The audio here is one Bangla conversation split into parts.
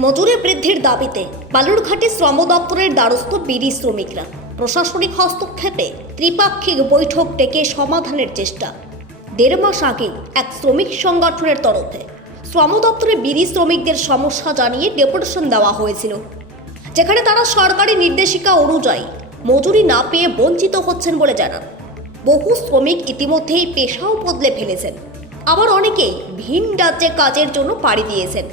মজুরি বৃদ্ধির দাবিতে বালুরঘাটে শ্রম দপ্তরের দ্বারস্থ বিড়ি শ্রমিকরা। প্রশাসনিক হস্তক্ষেপে ত্রিপাক্ষিক বৈঠক ডেকে সমাধানের চেষ্টা। 1.5 মাস আগে এক শ্রমিক সংগঠনের তরফে শ্রম দপ্তরে বিড়ি শ্রমিকদের সমস্যা জানিয়ে ডেপুটেশন দেওয়া হয়েছিল, যেখানে তারা সরকারি নির্দেশিকা অনুযায়ী মজুরি না পেয়ে বঞ্চিত হচ্ছেন বলে জানান। বহু শ্রমিক ইতিমধ্যেই পেশাও বদলে ফেলেছেন, আবার অনেকেই ভিন রাজ্যে কাজের জন্য পাড়ি দিয়েছেন।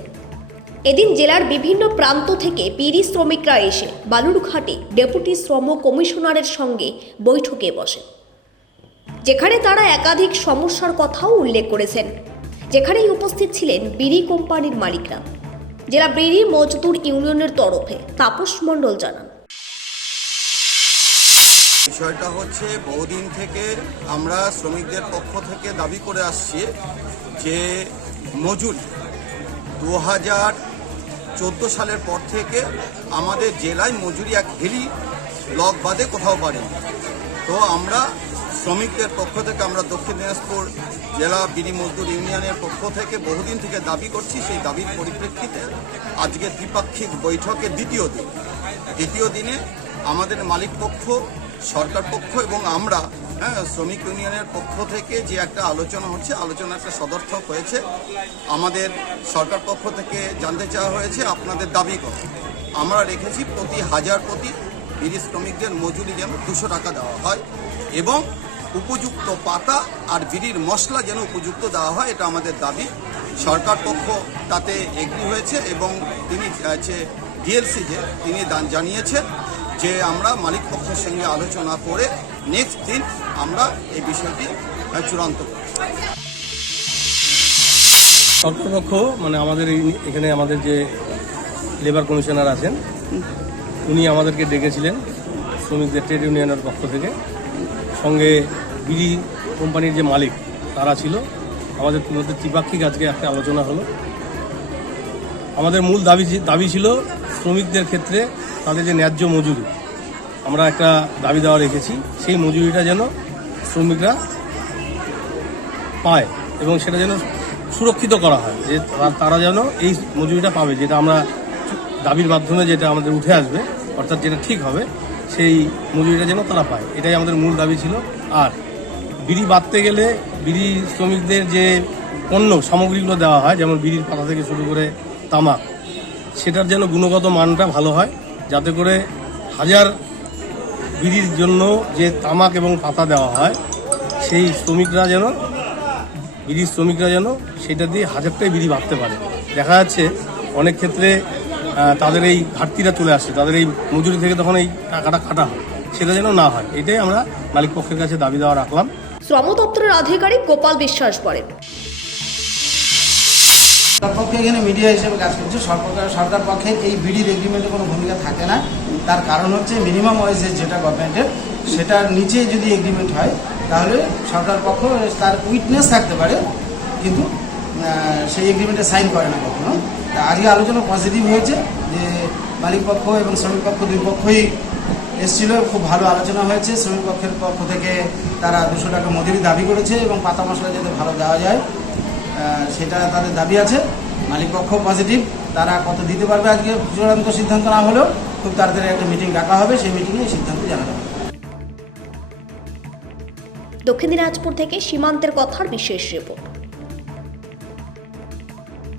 এদিন জেলার বিভিন্ন প্রান্ত থেকে বিড়ি শ্রমিকরা এসে বালুরঘাটে ডেপুটি শ্রম কমিশনারের সঙ্গে বৈঠকে বসেন, যেখানে তারা একাধিক সমস্যার কথাও উল্লেখ করেছেন। যেখানেই উপস্থিত ছিলেন বিড়ি কোম্পানির মালিকরা। জেলা বিড়ি মজদুর ইউনিয়নের তরফে তাপস মণ্ডল জানান, বিষয়টা হচ্ছে বহুদিন থেকে আমরা শ্রমিকদের পক্ষ থেকে দাবি করে আসছি যে মজুরি 2014 সালের পর থেকে আমাদের জেলায় মজুরি এক হেলি ব্লক বাদে কোথাও বাড়েনি। তো আমরা শ্রমিকদের পক্ষ থেকে আমরা দক্ষিণ দিনাজপুর জেলা বিড়ি মজদুর ইউনিয়নের পক্ষ থেকে বহুদিন থেকে দাবি করছি। সেই দাবির পরিপ্রেক্ষিতে আজকে ত্রিপাক্ষিক বৈঠকের দ্বিতীয় দিনে আমাদের মালিক পক্ষ, সরকার পক্ষ এবং আমরা শ্রমিক ইউনিয়নের পক্ষ থেকে যে একটা আলোচনা হচ্ছে, আলোচনা একটা সদর্থক হয়েছে। আমাদের সরকার পক্ষ থেকে জানতে চাওয়া হয়েছে আপনাদের দাবি কত। আমরা রেখেছি প্রতি হাজার প্রতি বিড়ি শ্রমিকদের মজুরি যেন 200 টাকা দেওয়া হয় এবং উপযুক্ত পাতা আর বিড়ির মশলা যেন উপযুক্ত দেওয়া হয়, এটা আমাদের দাবি। সরকার পক্ষ তাতে এগ্রি হয়েছে এবং তিনি ডিএলসি যে তিনি জানিয়েছেন যে আমরা মালিক পক্ষের সঙ্গে আলোচনা করে নেক্সট দিন আমরা এই বিষয়টি চূড়ান্ত করব। সরকারপক্ষ মানে আমাদের এখানে আমাদের যে লেবার কমিশনার আছেন উনি আমাদেরকে ডেকেছিলেন শ্রমিকদের ট্রেড ইউনিয়নের পক্ষ থেকে। সঙ্গে বিড়ি কোম্পানির যে মালিক তারা ছিল। আমাদের মধ্যে ত্রিপাক্ষিক আজকে একটা আলোচনা হলো। আমাদের মূল দাবি ছিল শ্রমিকদের ক্ষেত্রে তাদের যে ন্যায্য মজুরি, আমরা একটা দাবি দেওয়া রেখেছি, সেই মজুরিটা যেন শ্রমিকরা পায় এবং সেটা যেন সুরক্ষিত করা হয়, যে তারা যেন এই মজুরিটা পাবে, যেটা আমরা দাবির মাধ্যমে যেটা আমাদের উঠে আসবে, অর্থাৎ যেটা ঠিক হবে, সেই মজুরিটা যেন তারা পায়, এটাই আমাদের মূল দাবি ছিল। আর বিড়ি বাঁধতে গেলে বিড়ি শ্রমিকদের যে পণ্য সামগ্রীগুলো দেওয়া হয়, যেমন বিড়ির পাতা থেকে শুরু করে তামাক, সেটার যেন গুণগত মানটা ভালো হয়, যাতে করে হাজার বিড়ির জন্য যে তামাক এবং পাতা দেওয়া হয়, সেই বিড়ির শ্রমিকরা যেন সেটা দিয়ে হাজারটাই বিড়ি বাঁধতে পারে। দেখা যাচ্ছে অনেক ক্ষেত্রে তাদের এই ঘাটতিটা চলে আসছে, তাদের এই মজুরি থেকে তখন এই টাকাটা কাটা হয়, সেটা যেন না হয়, এটাই আমরা মালিক পক্ষের কাছে দাবি দেওয়া রাখলাম। শ্রম দপ্তরের আধিকারিক গোপাল বিশ্বাস বলেন, সরকার পক্ষে এখানে মিডিয়া হিসেবে কাজ করছে। সরকার পক্ষে এই বিডির এগ্রিমেন্টে কোনো ভূমিকা থাকে না। তার কারণ হচ্ছে মিনিমাম ওয়েজের যেটা গভর্নমেন্টের, সেটার নিচে যদি এগ্রিমেন্ট হয় তাহলে সরকার পক্ষ তার উইটনেস থাকতে পারে, কিন্তু সেই এগ্রিমেন্টে সাইন করে না কখনো। আজকে আলোচনা পজিটিভ হয়েছে যে মালিক পক্ষ এবং শ্রমিক পক্ষ দুই পক্ষই এসেছিল, খুব ভালো আলোচনা হয়েছে। শ্রমিক পক্ষের পক্ষ থেকে তারা 200 টাকা মজুরি দাবি করেছে এবং পাতা মশলা যাতে ভালো দেওয়া যায় সেটা তাদের দাবি আছে। মালিক পক্ষ পজিটিভ, তারা কত দিতে পারবে আজকে চূড়ান্ত সিদ্ধান্ত না হলেও খুব তাড়াতাড়ি একটা মিটিং ডাকা হবে, সেই মিটিংয়ে সিদ্ধান্ত জানানো হবে। দক্ষিণ দিনাজপুর থেকে সীমান্তের কথার বিশেষ রিপোর্ট।